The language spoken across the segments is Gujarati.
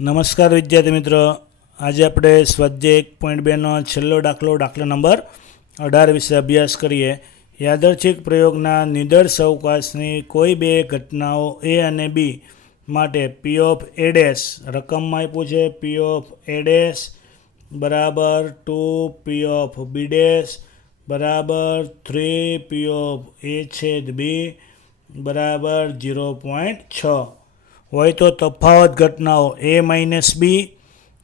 નમસ્કાર વિદ્યાર્થી મિત્રો, આજે આપણે સ્વાધ્યાય 1.2નો છેલ્લો દાખલા નંબર 18 વિશે અભ્યાસ કરીએ. યાદચ્છિક પ્રયોગના નિદર્શ અવકાશની કોઈ બે ઘટનાઓ એ અને બી માટે પી ઓફ એ ડેશ રકમમાં આપ્યું છે. પી ઓફ એ ડેશ બરાબર 2 પી ઓફ બી ડેશ બરાબર 3 પી ઓફ એ છેદ બી બરાબર 0.6 હોય તો તફાવત ઘટનાઓ એ માઇનસ બી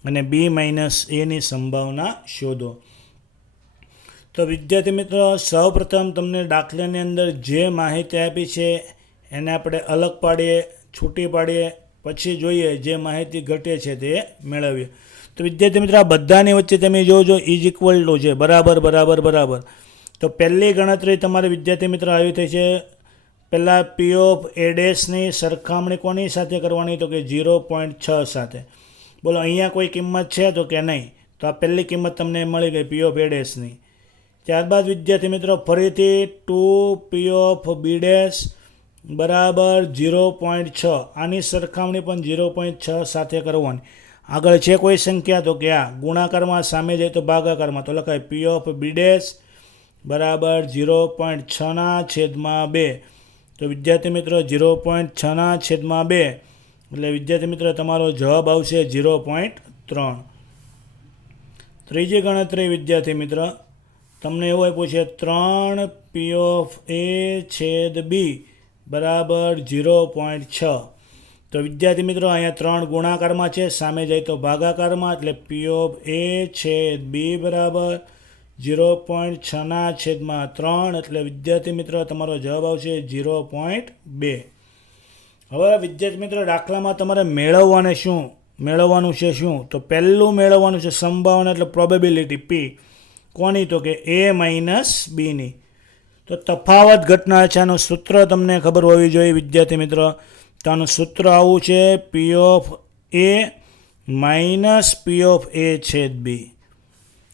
અને બી માઇનસ એની સંભાવના શોધો. તો વિદ્યાર્થી મિત્રો, સૌપ્રથમ તમને દાખલાની અંદર જે માહિતી આપી છે એને આપણે અલગ પાડીએ, છૂટી પાડીએ, પછી જોઈએ જે માહિતી ઘટે છે તે મેળવીએ. તો વિદ્યાર્થી મિત્રો, આ બધાની વચ્ચે તમે જોજો ઇઝ ઇક્વલ ટુ છે, બરાબર બરાબર બરાબર. તો પહેલી ગણતરી તમારે વિદ્યાર્થી મિત્રો આવી થઈ છે. પહેલાં પી ઓફ એ ડેશની સરખામણી કોની સાથે કરવાની? તો કે 0.6 સાથે. બોલો અહીંયા કોઈ કિંમત છે તો કે નહીં? તો આ પહેલી કિંમત તમને મળી ગઈ પી ઓફ એ ડેશની. ત્યારબાદ વિદ્યાર્થી મિત્રો ફરીથી 2 પી ઓફ બી ડેશ બરાબર 0.6, આની સરખામણી પણ 0.6 સાથે કરવાની. આગળ છે કોઈ સંખ્યા? તો કે આ ગુણાકારમાં, સામે જાય તો ભાગાકારમાં. તો લખાય પી ઓફ બી ડેશ બરાબર 0.6/2. તો વિદ્યાર્થી મિત્રો 0.6/2 એટલે વિદ્યાર્થી મિત્રો તમારો જવાબ આવશે 0.3. ત્રીજી ગણતરી વિદ્યાર્થી મિત્રો તમને એવું આપ્યું છે 3 પી ઓફ એ છેદ બી બરાબર 0.6. તો વિદ્યાર્થી મિત્રો અહીંયા 3 ગુણાકારમાં છે, સામે જાય તો ભાગાકારમાં, એટલે પી ઓફ એ છેદ બી બરાબર 0.6/3 એટલે વિદ્યાર્થી મિત્રો તમારો જવાબ આવશે 0.2. હવે વિદ્યાર્થી મિત્રો દાખલામાં તમારે મેળવવાનું છે શું? તો પહેલું મેળવવાનું છે સંભાવના એટલે પ્રોબેબિલિટી પી. કોની? તો કે એ માઇનસ બીની. તો તફાવત ઘટના છે, આનું સૂત્ર તમને ખબર હોવી જોઈએ વિદ્યાર્થી મિત્રો. તો આનું સૂત્ર આવું છે P of A minus P of A છેદ બી.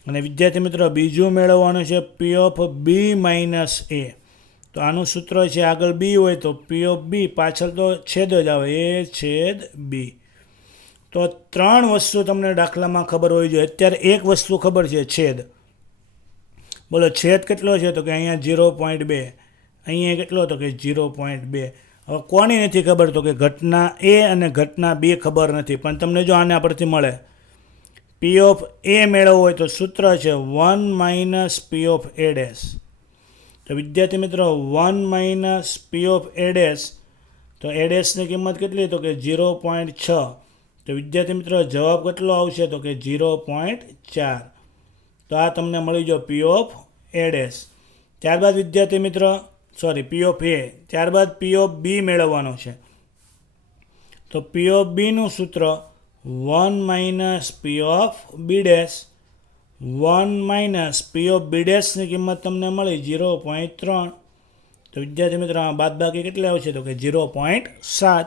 અને વિદ્યાર્થી મિત્રો બીજું મેળવવાનું છે પી ઓફ બી માઇનસ એ. તો આનું સૂત્ર છે આગળ બી હોય તો પી ઓફ બી, પાછળ તો છેદ જ આવે, એ છેદ બી. તો 3 વસ્તુ તમને દાખલામાં ખબર હોવી જોઈએ. અત્યારે એક વસ્તુ ખબર છે, છેદ. બોલો છેદ કેટલો છે? તો કે અહીંયા 0.2. અહીંયા કેટલો? તો કે 0.2. હવે કોની નથી ખબર? તો કે ઘટના એ અને ઘટના બી ખબર નથી, પણ તમને જો આના પરથી મળે. પી ઓફ એ મેળવવું હોય તો સૂત્ર છે 1 minus P of A dash. તો વિદ્યાર્થી મિત્રો 1 minus P of A dash, તો એ ડેશની કિંમત કેટલી? તો કે 0.6. તો વિદ્યાર્થી મિત્રો જવાબ કેટલો આવશે? તો કે 0.4. તો આ તમને મળી ગયો પી ઓફ એ ડેશ. ત્યારબાદ વિદ્યાર્થી મિત્રો પી ઓફ એ, ત્યારબાદ પી ઓફ બી મેળવવાનો છે. તો પી ઓફ બીનું સૂત્ર 1 minus P of B dash. 1 minus P of B ડેશની કિંમત તમને મળી 0.3. તો વિદ્યાર્થી મિત્રો બાદબાકી કેટલી આવશે? તો કે 0.7.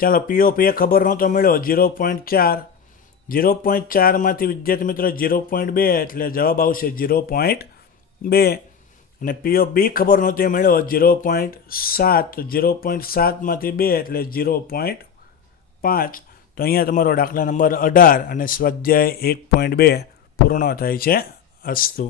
ચાલો પી ઓફ એ ખબર નહોતો મળ્યો 0.4. 0.4માંથી વિદ્યાર્થી મિત્રો 0.2 એટલે જવાબ આવશે 0.2. અને પી ઓફ બી ખબર નહોતી મળ્યો 0.7. તો 0.7માંથી 2 એટલે 0.5. તો અહીંયા તમારો દાખલા નંબર 18 અને સ્વાધ્યાય 1.2 પૂર્ણ થાય છે. અસ્તુ.